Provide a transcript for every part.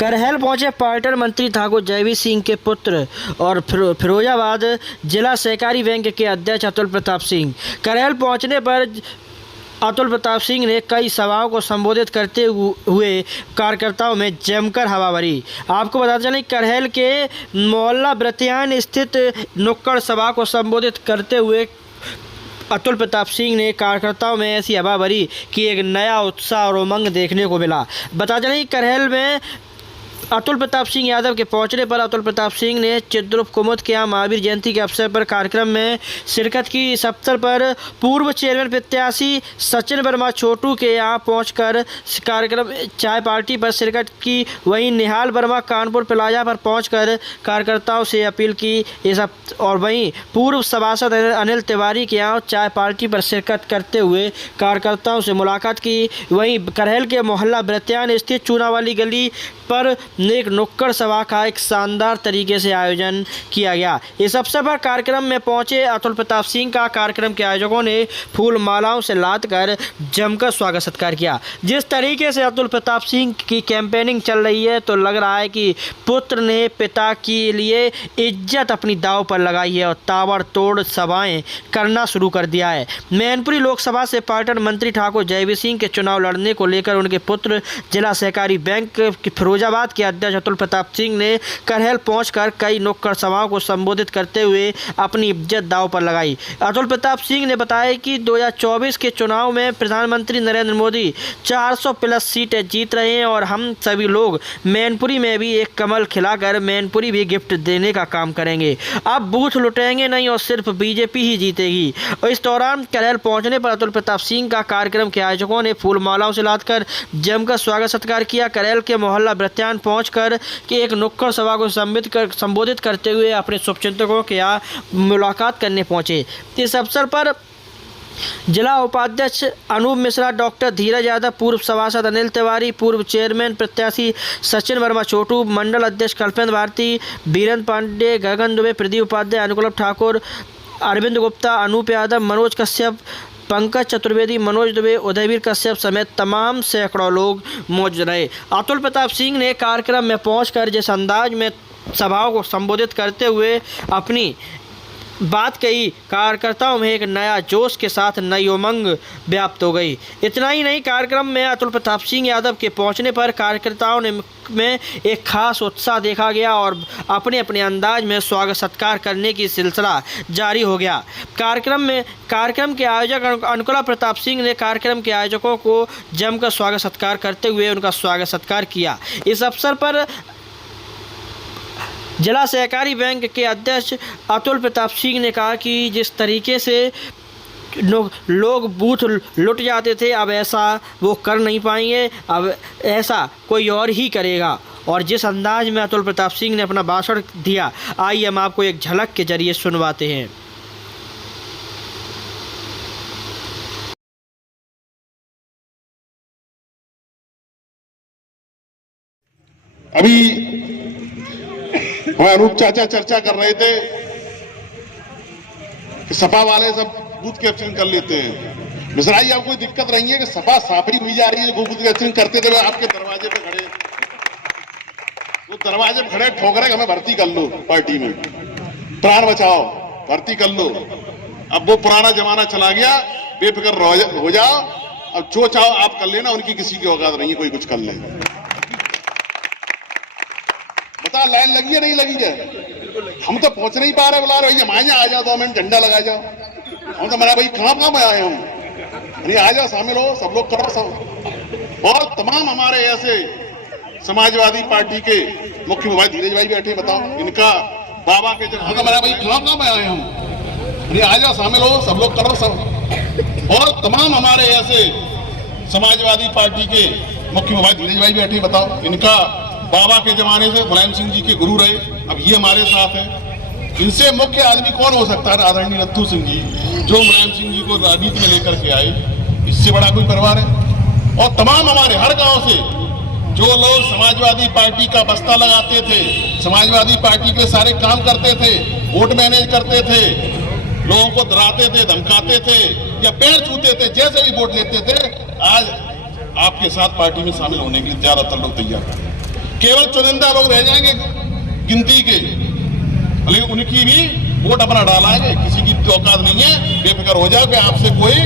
करहल पहुंचे पर्यटन मंत्री ठाकुर जयवीर सिंह के पुत्र और फिरोजाबाद जिला सहकारी बैंक के अध्यक्ष अतुल प्रताप सिंह। करहल पहुंचने पर अतुल प्रताप सिंह ने कई सभाओं को संबोधित करते हुए कार्यकर्ताओं में जमकर हवा भरी। आपको बता चलें, करहल के मोहल्ला ब्रत्यान स्थित नुक्कड़ सभा को संबोधित करते हुए अतुल प्रताप सिंह ने कार्यकर्ताओं में ऐसी हवा भरी कि एक नया उत्साह और उमंग देखने को मिला। बता चलें, करहल में अतुल प्रताप सिंह यादव के पहुंचने पर अतुल प्रताप सिंह ने चिद्रूप कुमुद के यहाँ महावीर जयंती के अवसर पर कार्यक्रम में शिरकत की। इस अवसर पर पूर्व चेयरमैन प्रत्याशी सचिन वर्मा छोटू के यहाँ पहुंचकर कार्यक्रम चाय पार्टी पर शिरकत की। वहीं निहाल वर्मा कानपुर प्लाजा पर पहुंचकर कार्यकर्ताओं से अपील की। और वहीं पूर्व सभासद अनिल तिवारी के यहाँ चाय पार्टी पर शिरकत करते हुए कार्यकर्ताओं से मुलाकात की। वहीं करहल के मोहल्ला ब्रत्यान स्थित चूनावाली गली पर एक नुक्कड़ सभा का एक शानदार तरीके से आयोजन किया गया। इस अवसर पर कार्यक्रम में पहुंचे अतुल प्रताप सिंह का कार्यक्रम के आयोजकों ने फूल मालाओं से लाद कर जमकर स्वागत सत्कार किया। जिस तरीके से अतुल प्रताप सिंह की कैंपेनिंग चल रही है, तो लग रहा है कि पुत्र ने पिता के लिए इज्जत अपनी दांव पर लगाई है और ताबड़तोड़ सभाएं करना शुरू कर दिया है। मैनपुरी लोकसभा से पर्यटन मंत्री ठाकुर जयवीर सिंह के चुनाव लड़ने को लेकर उनके पुत्र जिला सहकारी बैंक फिरोजाबाद के अध्यक्ष अतुल प्रताप सिंह ने करहल पहुंचकर कई नुक्कड़ सभाओं को संबोधित करते हुए अपनी इज्जत दांव पर लगाई। अतुल प्रताप सिंह ने बताया कि 2024 के चुनाव में प्रधानमंत्री नरेंद्र मोदी 400 प्लस सीटें जीत रहे हैं और हम सभी लोग मैनपुरी में भी एक कमल खिलाकर मैनपुरी भी गिफ्ट देने का काम करेंगे। अब बूथ लुटेंगे नहीं और सिर्फ बीजेपी ही जीतेगी। और इस दौरान करहल पहुंचने पर अतुल प्रताप सिंह का कार्यक्रम के आयोजकों ने फूल मालाओं से लादकर जमकर स्वागत सत्कार किया। करहल के मोहल्ला ब्रत्यान पहुंचकर कि एक नुक्कड़ सभा को संबोधित करते हुए अपने शुभचिंतकों के यहाँ मुलाकात करने पहुंचे। इस अवसर पर जिला उपाध्यक्ष अनूप मिश्रा, डॉक्टर धीरज यादव, पूर्व सभासद अनिल तिवारी, पूर्व चेयरमैन प्रत्याशी सचिन वर्मा छोटू, मंडल अध्यक्ष कल्पेंद्र भारती, बीरेंद्र पांडे, गगन दुबे, प्रदीप उपाध्याय, अनुकूल ठाकुर, अरविंद गुप्ता, अनूप यादव, मनोज कश्यप, पंकज चतुर्वेदी, मनोज दुबे, उदयवीर कश्यप समेत तमाम सैकड़ों लोग मौजूद रहे। अतुल प्रताप सिंह ने कार्यक्रम में पहुंचकर जिस अंदाज में सभाओं को संबोधित करते हुए अपनी बात कही, कार्यकर्ताओं में एक नया जोश के साथ नई उमंग व्याप्त हो गई। इतना ही नहीं, कार्यक्रम में अतुल प्रताप सिंह यादव के पहुंचने पर कार्यकर्ताओं में एक खास उत्साह देखा गया और अपने अपने अंदाज में स्वागत सत्कार करने की सिलसिला जारी हो गया। कार्यक्रम के आयोजक अनुकूल प्रताप सिंह ने कार्यक्रम के आयोजकों को जमकर स्वागत सत्कार करते हुए उनका स्वागत सत्कार किया। इस अवसर पर जिला सहकारी बैंक के अध्यक्ष अतुल प्रताप सिंह ने कहा कि जिस तरीके से लोग बूथ लुट जाते थे, अब ऐसा वो कर नहीं पाएंगे, अब ऐसा कोई और ही करेगा। और जिस अंदाज में अतुल प्रताप सिंह ने अपना भाषण दिया, आइए हम आपको एक झलक के जरिए सुनवाते हैं। अभी हमारे अनूप चाचा चर्चा कर रहे थे कि सपा वाले सब बूथ कैप्चरिंग कर लेते हैं। मिश्रा जी, आपको कोई दिक्कत नहीं है कि सपा साफरी हुई जा रही है, बूथ कैप्चरिंग करते थे आपके दरवाजे पे खड़े, वो दरवाजे पे खड़े ठोक रहे हमें भर्ती कर लो, पार्टी में प्राण बचाओ, भर्ती कर लो। अब वो पुराना जमाना चला गया, बेफिक्र हो जाओ, अब जो चाहो आप कर लेना, उनकी किसी की औकात नहीं है कोई कुछ कर ले। बता, लाइन लगी है नहीं लगी है? हम तो पहुंच नहीं पा रहे, बुला रहे भैया माया आ जाओ, 2 मिनट झंडा लगा जाओ। हम तो मरा भाई कहां में आए हम, नहीं आ जाओ, शामिल हो, सब लोग करो सब। और तमाम हमारे ऐसे समाजवादी पार्टी के मुख्य भाई धीरज भाई बैठे, बताओ इनका बाबा के जब हमारा भाई कहां में आए हम, नहीं आ जाओ, शामिल हो, सब लोग करो सब। और तमाम हमारे ऐसे समाजवादी पार्टी के मुख्य भाई धीरज भाई बैठे, बताओ इनका बाबा के जमाने से मुलायम सिंह जी के गुरु रहे, अब ये हमारे साथ है। इनसे मुख्य आदमी कौन हो सकता है? आदरणीय नत्थू सिंह जी, जो मुलायम सिंह जी को राजनीति में लेकर के आए, इससे बड़ा कोई परिवार है? और तमाम हमारे हर गांव से जो लोग समाजवादी पार्टी का बस्ता लगाते थे, समाजवादी पार्टी के सारे काम करते थे, वोट मैनेज करते थे, लोगों को डराते थे, धमकाते थे या पैर छूते थे, जैसे भी वोट लेते थे, आज आपके साथ पार्टी में शामिल होने के लिए ज्यादातर लोग तैयार हैं। केवल चुनिंदा लोग रह जाएंगे गिनती के, लेकिन उनकी भी वोट अपना डालाएंगे। किसी की औकात नहीं है, बेफिक्र हो जाओ कि आपसे कोई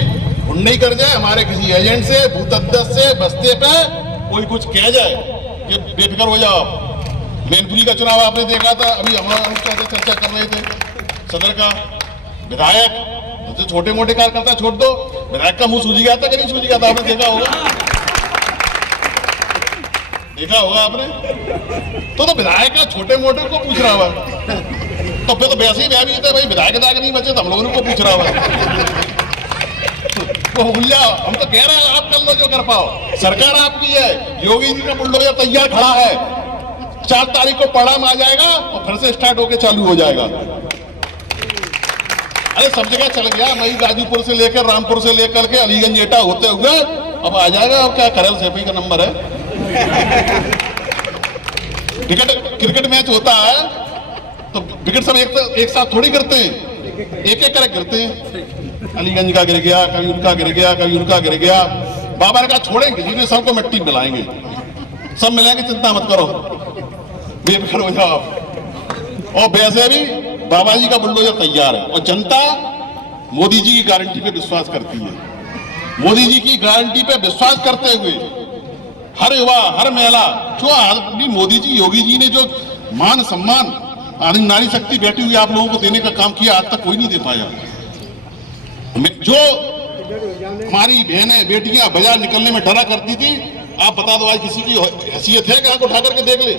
नहीं कर जाए, हमारे किसी एजेंट से, भूतद्दस से, बस्ते पे कोई कुछ कह जाए, ये बेफिक्र हो जाओ। मैनपुरी का चुनाव आपने देखा था, अभी हम चर्चा कर रहे थे, सदर का विधायक तो छोटे मोटे कार्यकर्ता छोड़ दो, विधायक का मुंह सूझ गया था कि नहीं सूझ गया था? आपने देखा होगा आपने। तो विधायक का छोटे मोटे को पूछ रहा हुआ, तो फिर तो वैसे ही भयभीत है भाई, विधायक जाके नहीं बचे तो हम लोगों को पूछ रहा हुआ। तो भूल जाओ, हम तो कह रहे हैं आप कर लो जो कर पाओ, सरकार आपकी है, योगी जी का बुलडोजर तैयार खड़ा है, 4 तारीख को पड़ाम आ जाएगा और फिर से स्टार्ट होके चालू हो जाएगा। अरे सब जगह चल गया, मई गाजीपुर से लेकर रामपुर से लेकर के अलीगंज एटा होते हुए अब आ जाएगा। अब क्या करेल सेफी का नंबर है। क्रिकेट मैच होता है तो विकेट सब एक साथ थोड़ी करते हैं, एक एक करके करते हैं। अलीगंज का गिर गया, कभी उनका गिर गया, कभी उनका गिर गया। बाबा ने कहा छोड़ेंगे, जिन्हें सबको मिट्टी मिलाएंगे, सब मिलाएंगे, चिंता मत करो, बेफिक्र हो जाओ। और वैसे भी बाबा जी का बुलडोजर तैयार है और जनता मोदी जी की गारंटी पे विश्वास करती है। मोदी जी की गारंटी पे विश्वास करते हुए हर युवा, हर महिला, जो आदमी मोदी जी, योगी जी ने जो मान सम्मान, आदि नारी शक्ति बैठी हुई आप लोगों को देने का काम किया, आज तक कोई नहीं दे पाया। जो हमारी बहनें बेटियां बाजार निकलने में डरा करती थी, आप बता दो आज किसी की हैसियत है कि आंख उठा करके देख ले?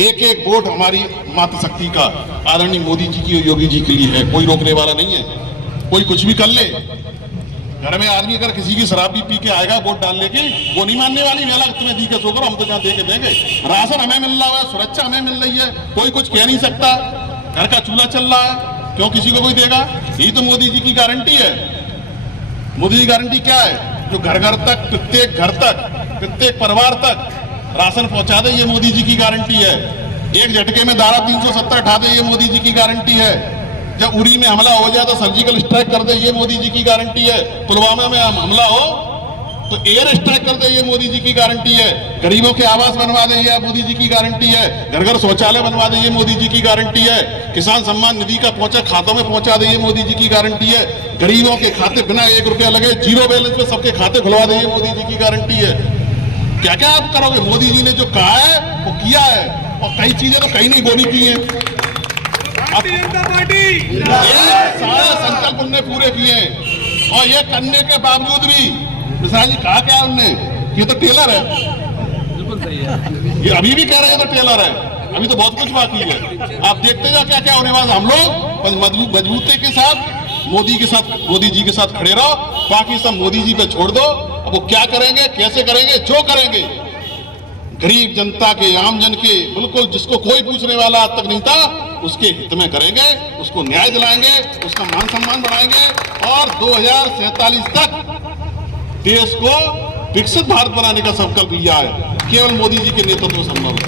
एक एक वोट हमारी मातृशक्ति का आदरणीय मोदी जी की, योगी जी के लिए है, कोई रोकने वाला नहीं है। कोई कुछ भी कर ले, घर में आदमी अगर किसी की शराब भी पी के आएगा वोट डाल लेके, वो नहीं मानने वाली मेला तुम्हें दी के सो करो, हम तो जहाँ दे के देंगे। राशन हमें मिल रहा है, सुरक्षा हमें मिल रही है, कोई कुछ कह नहीं सकता, घर का चूल्हा चल रहा है, क्यों किसी को कोई देगा? यही तो मोदी जी की गारंटी है। मोदी जी गारंटी क्या है? जो घर घर तक, प्रत्येक घर तक, प्रत्येक परिवार तक राशन पहुंचा दे, ये मोदी जी की गारंटी है। एक झटके में धारा 370 हटा दे, ये मोदी जी की गारंटी है। जब उरी में हमला हो जाए तो सर्जिकल स्ट्राइक कर दे, ये मोदी जी की गारंटी है। पुलवामा में हमला हो तो एयर स्ट्राइक कर दे, ये मोदी जी की गारंटी है। गरीबों के आवास बनवा दे, ये मोदी जी की गारंटी है। घर घर शौचालय बनवा दे, ये मोदी जी की गारंटी है। किसान सम्मान निधि का पहुंचे खातों में पहुंचा दे, ये मोदी जी की गारंटी है। गरीबों के खाते बिना 1 रुपया लगे, जीरो बैलेंस में सबके खाते खुलवा दे, ये मोदी जी की गारंटी है। क्या क्या आप करोगे? मोदी जी ने जो कहा है वो किया है, और कई चीजें तो कहीं नहीं बोली की है। सारे संकल्प उनने पूरे किए, और ये करने के बावजूद भी मिश्रा जी कहा क्या उनने? ये तो टेलर है। बिल्कुल सही है। ये अभी भी कह रहे हैं तो टेलर है, अभी तो बहुत कुछ बाकी है। आप देखते जाओ क्या क्या होने वाला। हम लोग मजबूती के साथ मोदी जी के साथ खड़े रहो, बाकी सब मोदी जी पे छोड़ दो। अब वो क्या करेंगे, कैसे करेंगे, जो करेंगे गरीब जनता के, आम जन के, बिल्कुल जिसको कोई पूछने वाला आज तक नहीं था, उसके हित में करेंगे, उसको न्याय दिलाएंगे, उसका मान सम्मान बढ़ाएंगे, और 2047 तक देश को विकसित भारत बनाने का संकल्प लिया है। केवल मोदी जी के नेतृत्व संभव है।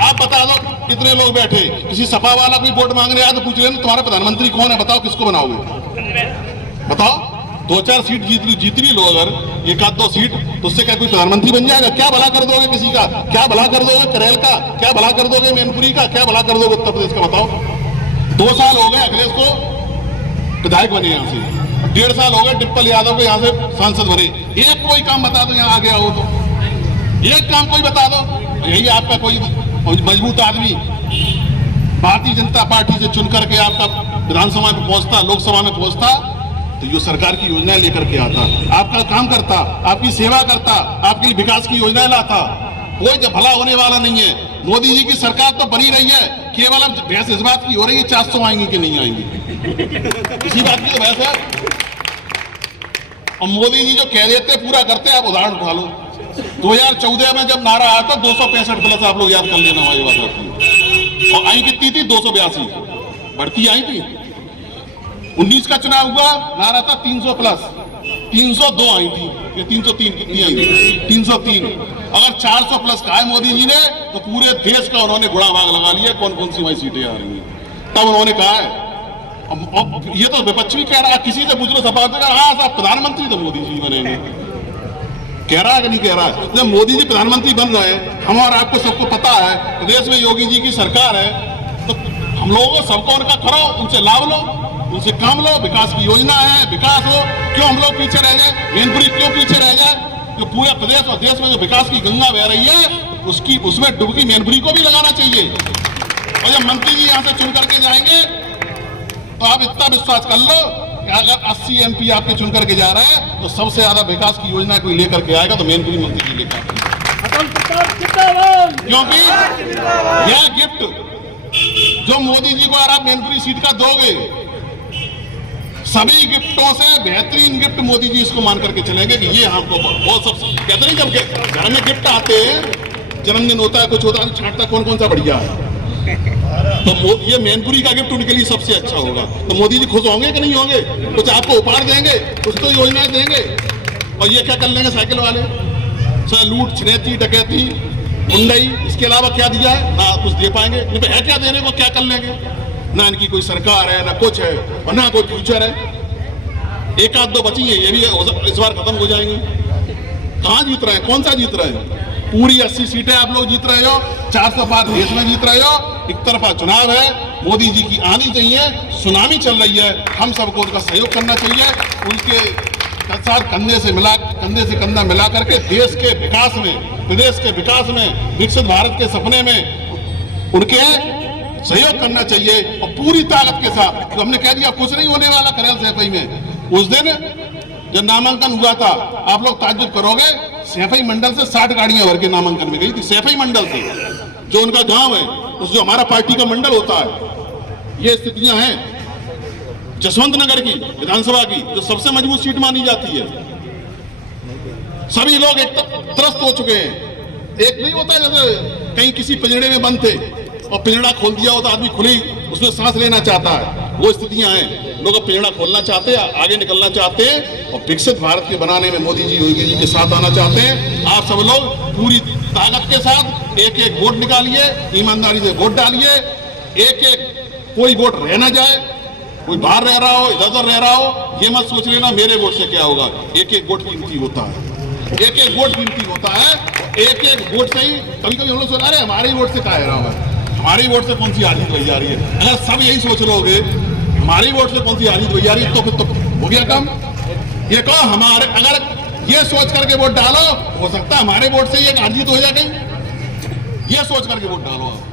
आप बता दो कितने लोग बैठे, किसी सपा वाला कोई वोट मांगने आया तो पूछ लेना तुम्हारा प्रधानमंत्री कौन है, बताओ किसको बनाओगे? बताओ, 2-4 सीट जीत भी लो, अगर 1-2 सीट, तो उससे क्या कोई प्रधानमंत्री बन जाएगा? क्या भला कर दोगे किसी का? क्या भला कर दोगे करेल का? क्या भला कर दोगे मैनपुरी का? क्या भला कर दोगे उत्तर प्रदेश का? बताओ। 2 साल हो गए अखिलेश को विधायक बने, यहाँ से 1.5 साल हो गए डिप्पल यादव को यहाँ से सांसद बने। एक कोई काम बता दो यहाँ आ गया हो तो, एक काम कोई बता दो। यही आपका कोई मजबूत आदमी भारतीय जनता पार्टी से चुन करके आपका विधानसभा में पहुंचता, लोकसभा में पहुंचता, तो ये सरकार की योजनाएं लेकर के आता, आपका काम करता, आपकी सेवा करता, आपके विकास की योजनाएं लाता। कोई जब भला होने वाला नहीं है। मोदी जी की सरकार तो बनी रही है, केवल अब बहस इस बात की हो रही है 400 आएंगी कि नहीं आएंगी, इसी बात की तो बहस है। और मोदी जी जो कह देते पूरा करते, आप उदाहरण उठा लो। 2014 में जब नारा आया था 265 प्लस, आप लोग याद कर लेना हमारी बात आती, और आई कितनी थी? 282 बढ़ती आई थी। 19 का चुनाव हुआ, नारा था 300 प्लस, 302 आई थी, ये 303 कितनी आई थी? 303। अगर 400 प्लस कहा है मोदी जी ने, तो पूरे देश का उन्होंने गुड़ा भाग लगा लिया कौन कौन सी वही सीटें आ रही हैं, तब उन्होंने कहा है। अब ये तो विपक्ष भी कह रहा है, किसी से पूछ लो सपा, हाँ साहब प्रधानमंत्री तो मोदी जी बनेंगे। कह रहा है कि नहीं कह रहा है? जब मोदी जी प्रधानमंत्री बन रहे हैं, हम और आपको सबको पता है प्रदेश में योगी जी की सरकार है, तो हम लोगों को सबको उनका करो, उनसे लाभ लो, उनसे काम लो, विकास की योजना है, विकास हो। क्यों हम लोग पीछे रह जाए? मैनपुरी क्यों पीछे रह जाए? तो पूरे प्रदेश और देश में जो विकास की गंगा बह रही है उसमें डुबकी मैनपुरी को भी लगाना चाहिए। और जब मंत्री जी यहाँ से चुन करके जाएंगे तो आप इतना विश्वास कर लो कि अगर 80 MP आपके चुन करके जा रहे हैं तो सबसे ज्यादा विकास की योजना कोई लेकर के आएगा तो मैनपुरी मंत्री जी लेकर आएंगे। क्योंकि यह गिफ्ट जो मोदी जी को अगर आप मैनपुरी सीट का दोगे, सभी गिफ्टों से बेहतरीन गिफ्ट मोदी जी इसको मान करके चलेंगे कि ये हमको बहुत सब कहते नहीं, जब घर में गिफ्ट आते हैं, जन्मदिन होता है, कुछ होता है, छांटता कौन कौन सा बढ़िया है, तो ये मैनपुरी का गिफ्ट उनके लिए सबसे अच्छा होगा। तो मोदी जी खुश होंगे कि नहीं होंगे? कुछ आपको उपहार देंगे, कुछ तो योजनाएं देंगे। और ये क्या कर लेंगे साइकिल वाले? लूट, छिनैती, डकैती, गुंडई, इसके अलावा क्या दिया है? ना कुछ दे पाएंगे। है क्या देने को? क्या कर लेंगे? ना इनकी कोई सरकार है, ना कुछ है, और ना कोई फ्यूचर है। एक आध दो बची है, ये भी इस बार खत्म हो जाएंगे। कहाँ जीत रहे हैं? कौन सा जीत रहे हैं? पूरी 80 सीटें आप लोग जीत रहे हो, 400 पार देश में जीत रहे हो, एक तरफा चुनाव है, मोदी जी की आनी चाहिए, सुनामी चल रही है, हम सबको उनका सहयोग करना चाहिए, उनके साथ कंधे से कंधा मिला करके देश के विकास में, प्रदेश के विकास में, विकसित भारत के सपने में उनके सहयोग करना चाहिए। और पूरी ताकत के साथ, तो हमने कह दिया कुछ नहीं होने वाला करेल सैफई में। उस दिन जब नामांकन हुआ था, आप लोग ताज्जुब करोगे, सैफई मंडल से 60 गाड़ियां भर के नामांकन में गई थी। सैफई मंडल से, जो उनका गांव है, उस जो हमारा पार्टी का मंडल होता है। ये स्थितियां हैं जसवंत नगर की विधानसभा की, जो सबसे मजबूत सीट मानी जाती है। सभी लोग एक त्रस्त हो चुके हैं। एक नहीं होता जैसे कहीं किसी पिंजड़े में बंद थे और पिंजड़ा खोल दिया हो तो आदमी खुली उसमें सांस लेना चाहता है, वो स्थितियां हैं। लोग अब पिंजड़ा खोलना चाहते हैं, आगे निकलना चाहते हैं और विकसित भारत के बनाने में मोदी जी, योगी जी के साथ आना चाहते हैं। आप सब लोग पूरी ताकत के साथ एक एक वोट निकालिए, ईमानदारी से वोट डालिए। एक एक कोई वोट रह ना जाए, कोई बाहर रह रहा हो, इधर उधर रह रहा हो, ये मत सोच लेना मेरे वोट से क्या होगा। एक एक वोट कीमती होता है, एक एक वोट कीमती होता है। एक एक वोट से ही कभी कभी हम लोग सोच रहे हैं हमारे वोट से क्या है रहा है, हमारी वोट से कौन सी हाजिर हुई जा रही है। अगर सब यही सोच लोगे हमारी वोट से कौन सी हाजिर हुई जा रही है, तो फिर तो हो गया काम। ये कहो हमारे, अगर ये सोच करके वोट डालो, हो सकता है हमारे वोट से ये हाजिर हो जाए कहीं, ये सोच करके वोट डालो आप।